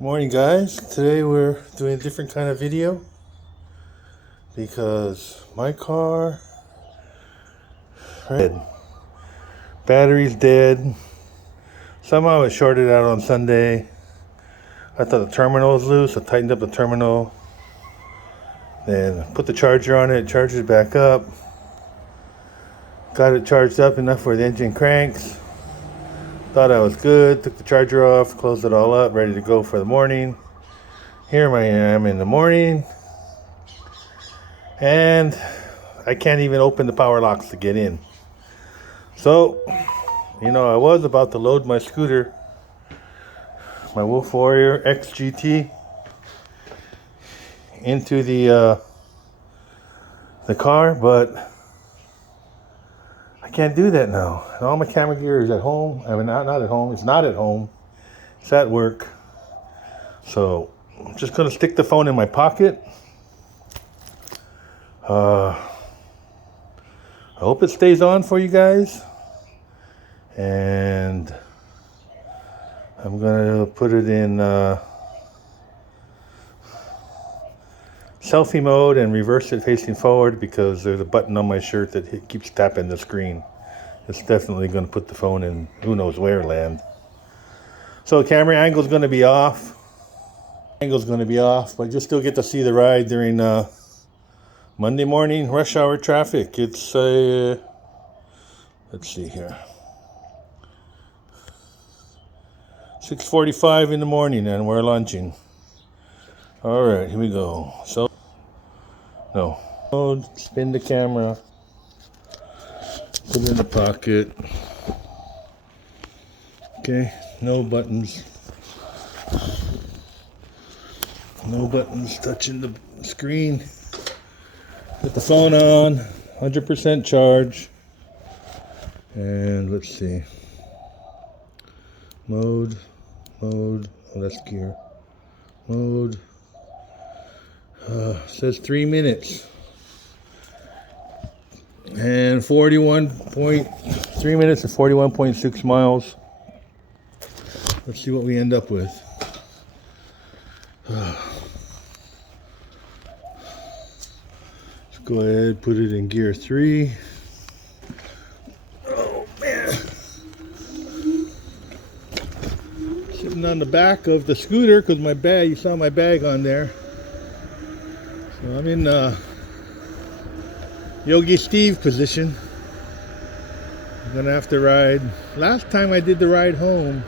Morning guys, today we're doing a different kind of video because my car dead. Battery's dead. Somehow it shorted out on Sunday. I thought the terminal was loose. I tightened up the terminal, then put the charger on it, charged it back up, got it charged up enough where the engine cranks. Thought I was good, took the charger off, closed it all up, ready to go for the morning. Here I am in the morning, and I can't even open the power locks to get in. So, I was about to load my scooter, my Wolf Warrior XGT, into the car, but I can't do that now. And all my camera gear is at home. I mean, not at home. It's not at home. It's at work. So I'm just gonna stick the phone in my pocket. I hope it stays on for you guys. And I'm gonna put it in selfie mode and reverse it facing forward because there's a button on my shirt that keeps tapping the screen. It's definitely going to put the phone in who knows where land. So the camera angle is going to be off. But you'll still get to see the ride during Monday morning rush hour traffic. It's let's see here, 6:45 in the morning, and we're launching. All right, here we go. So, no. Spin the camera. Put it in the pocket. Okay, no buttons. No buttons touching the screen. Put the phone on, 100% charge. And let's see. Mode. Oh, that's gear. Mode. Says 3 minutes and 3 minutes and 41.6 miles. Let's see what we end up with. Let's go ahead, put it in gear 3. Oh man, sitting on the back of the scooter because my bag, you saw my bag on there. So I'm in Yogi Steve position. I'm gonna have to ride. Last time I did the ride home,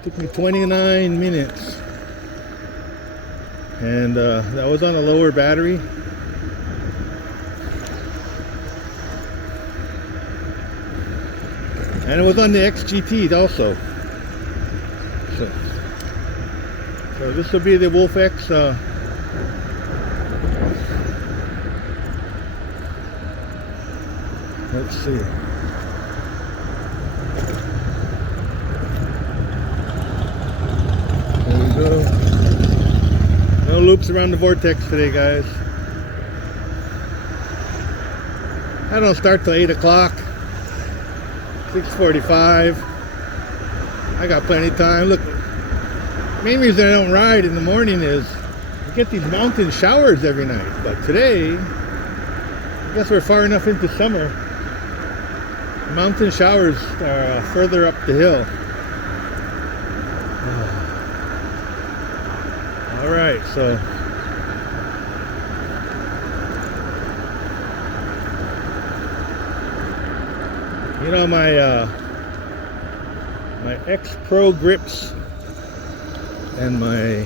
it took me 29 minutes. And that was on a lower battery. And it was on the XGT also. So this will be the Wolf X. Let's see. There we go. No loops around the vortex today, guys. I don't start till 8 o'clock. 6:45. I got plenty of time. Look. Main reason I don't ride in the morning is we get these mountain showers every night. But today, I guess we're far enough into summer. Mountain showers are further up the hill. All right, so my X Pro grips and my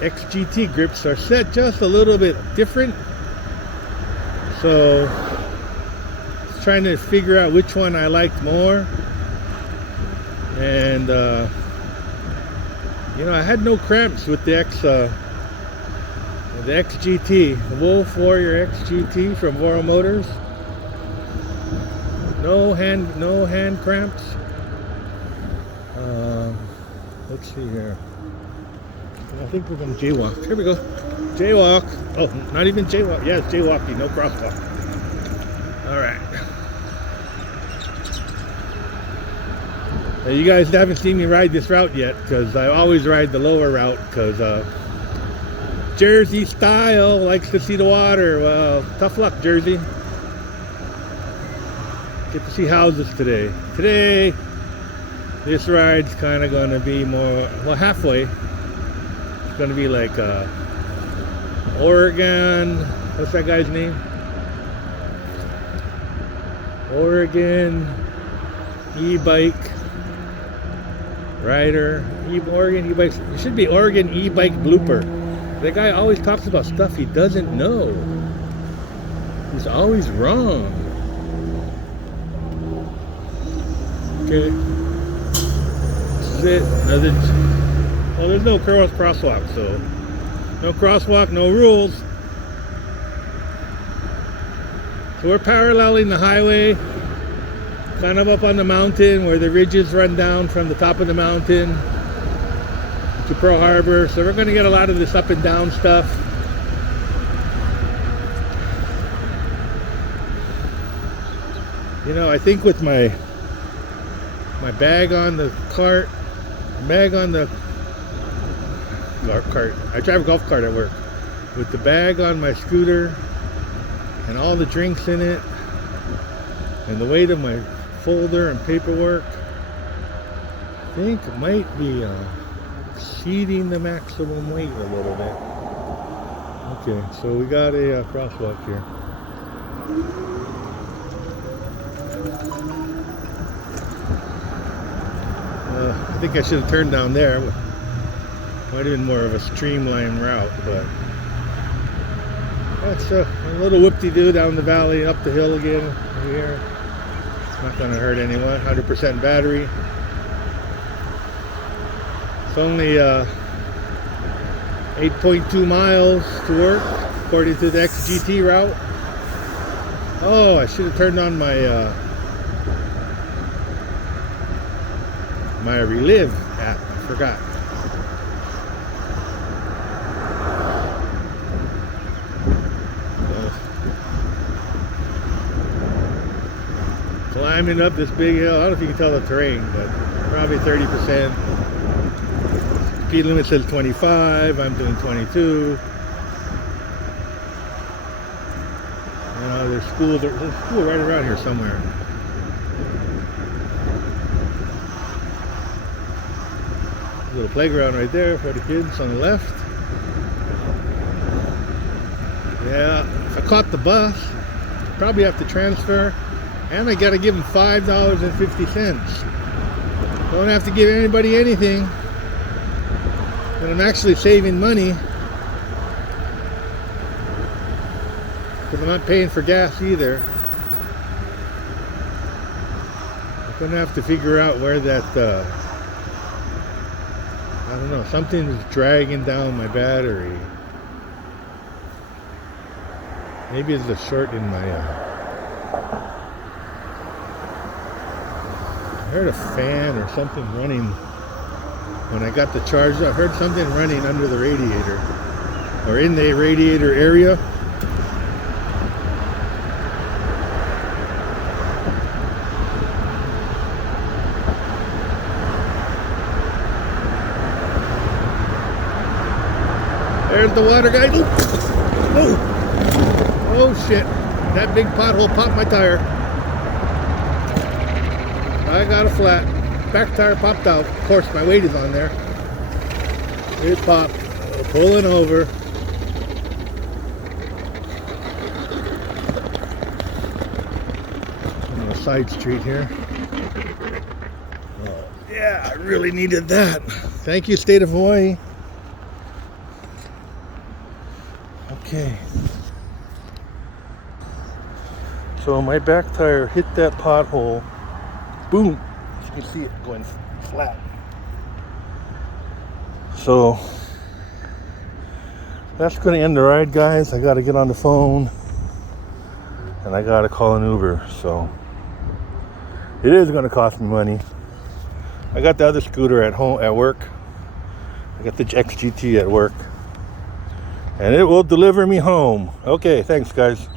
XGT grips are set just a little bit different, so trying to figure out which one I liked more. And I had no cramps with the XGT, the Wolf Warrior XGT from VoroMotors. No hand cramps. Let's see here. I think we're going to jaywalk. Here we go. Jaywalk. Oh, not even jaywalk. Yeah, it's jaywalking. No crosswalk. All right. You guys haven't seen me ride this route yet, because I always ride the lower route, because Jersey style likes to see the water. Well, tough luck, Jersey. Get to see houses today. Today, this ride's kind of going to be more, well, halfway. It's going to be like Oregon, what's that guy's name? Oregon e-bike rider, Oregon e-bike. It should be Oregon e-bike blooper. That guy always talks about stuff he doesn't know. He's always wrong. Okay. This is it. Another. Oh, there's no crosswalk, so no crosswalk, no rules. So we're paralleling the highway, kind of up on the mountain where the ridges run down from the top of the mountain to Pearl Harbor. So we're going to get a lot of this up and down stuff. You know, I think with my bag on the cart, I drive a golf cart at work. With the bag on my scooter and all the drinks in it and the weight of my folder and paperwork, I think it might be exceeding the maximum weight a little bit. Okay, so we got a crosswalk here. I think I should have turned down there. Might have been more of a streamlined route, but that's a little whoop-de-doo down the valley, up the hill again over here. It's not going to hurt anyone. 100% battery. It's only 8.2 miles to work, according to the XGT route. Oh, I should have turned on my my Relive app. I forgot. Climbing up this big hill. I don't know if you can tell the terrain, but probably 30%. Speed limit says 25. I'm doing 22. There's school right around here somewhere. Little playground right there for the kids on the left. Yeah, if I caught the bus, probably have to transfer, and I gotta give them $5.50. Don't have to give anybody anything, and I'm actually saving money because I'm not paying for gas either. I'm gonna have to figure out where that I don't know, something's dragging down my battery. Maybe it's a short in my I heard a fan or something running when I got the charge. I heard something running under the radiator or in the radiator area. There's the water guy. Oh shit. That big pothole popped my tire. I got a flat. Back tire popped out. Of course, my weight is on there. It popped. Pulling over. On a side street here. Oh, yeah, I really needed that. Thank you, State of Hawaii. Okay. So my back tire hit that pothole. Boom. You can see it going flat. So that's going to end the ride, guys. I got to get on the phone and I got to call an Uber. So it is going to cost me money. I got the other scooter at home at work. I got the XGT at work. And it will deliver me home. Okay, thanks, guys.